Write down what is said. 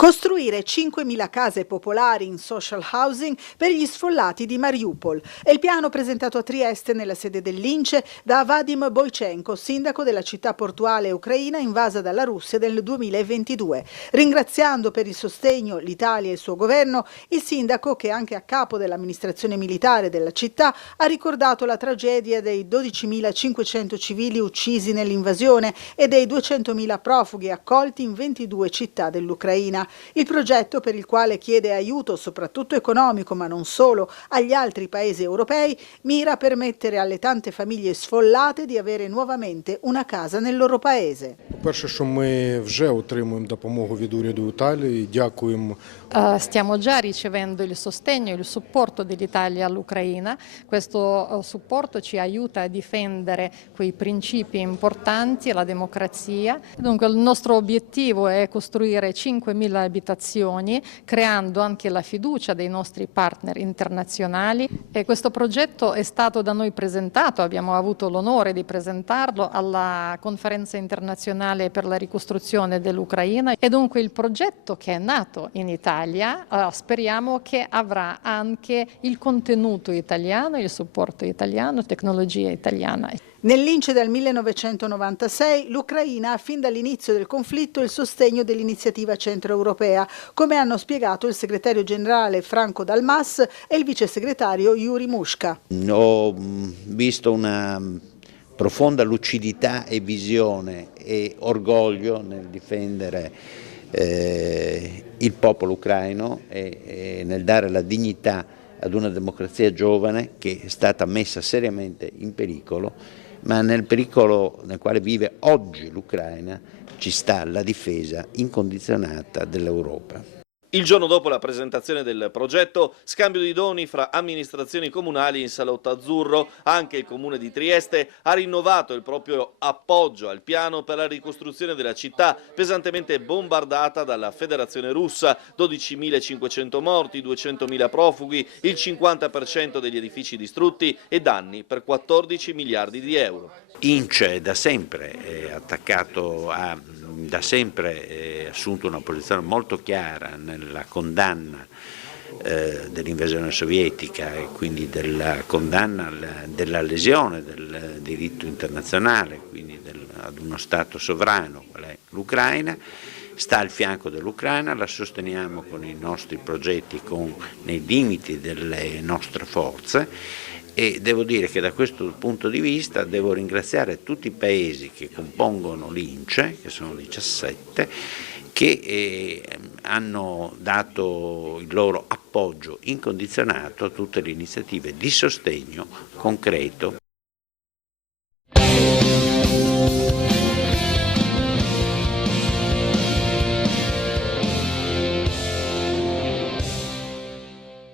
Costruire 5.000 case popolari in social housing per gli sfollati di Mariupol. È il piano presentato a Trieste nella sede dell'Ince da Vadim Boychenko, sindaco della città portuale ucraina invasa dalla Russia nel 2022. Ringraziando per il sostegno l'Italia e il suo governo, il sindaco, che è anche a capo dell'amministrazione militare della città, ha ricordato la tragedia dei 12.500 civili uccisi nell'invasione e dei 200.000 profughi accolti in 22 città dell'Ucraina. Il progetto, per il quale chiede aiuto soprattutto economico ma non solo agli altri paesi europei, mira a permettere alle tante famiglie sfollate di avere nuovamente una casa nel loro paese. Перше, що ми вже отримуємо допомогу від уряду Італії, дякуємо. Stiamo già ricevendo il sostegno e il supporto dell'Italia all'Ucraina. Questo supporto ci aiuta a difendere quei principi importanti, la democrazia. Dunque il nostro obiettivo è costruire 5.000 abitazioni, creando anche la fiducia dei nostri partner internazionali. E questo progetto è stato da noi presentato, abbiamo avuto l'onore di presentarlo alla conferenza internazionale per la ricostruzione dell'Ucraina. E dunque il progetto, che è nato in Italia, speriamo che avrà anche il contenuto italiano, il supporto italiano, tecnologia italiana. Nell'Ince del 1996 l'Ucraina ha fin dall'inizio del conflitto il sostegno dell'iniziativa centroeuropea, come hanno spiegato il segretario generale Franco Dalmas e il vice segretario Yuri Mushka. Ho visto una profonda lucidità e visione e orgoglio nel difendere il popolo ucraino e nel dare la dignità ad una democrazia giovane che è stata messa seriamente in pericolo, ma nel pericolo nel quale vive oggi l'Ucraina ci sta la difesa incondizionata dell'Europa. Il giorno dopo la presentazione del progetto, scambio di doni fra amministrazioni comunali in Salotto Azzurro, anche il comune di Trieste ha rinnovato il proprio appoggio al piano per la ricostruzione della città pesantemente bombardata dalla Federazione Russa, 12.500 morti, 200.000 profughi, il 50% degli edifici distrutti e danni per 14 miliardi di euro. Ince da sempre da sempre assunto una posizione molto chiara nella condanna dell'invasione sovietica e quindi della condanna della lesione del diritto internazionale, quindi ad uno Stato sovrano, qual è l'Ucraina. Sta al fianco dell'Ucraina, la sosteniamo con i nostri progetti, nei limiti delle nostre forze. E devo dire che da questo punto di vista devo ringraziare tutti i paesi che compongono l'Ince, che sono 17, che hanno dato il loro appoggio incondizionato a tutte le iniziative di sostegno concreto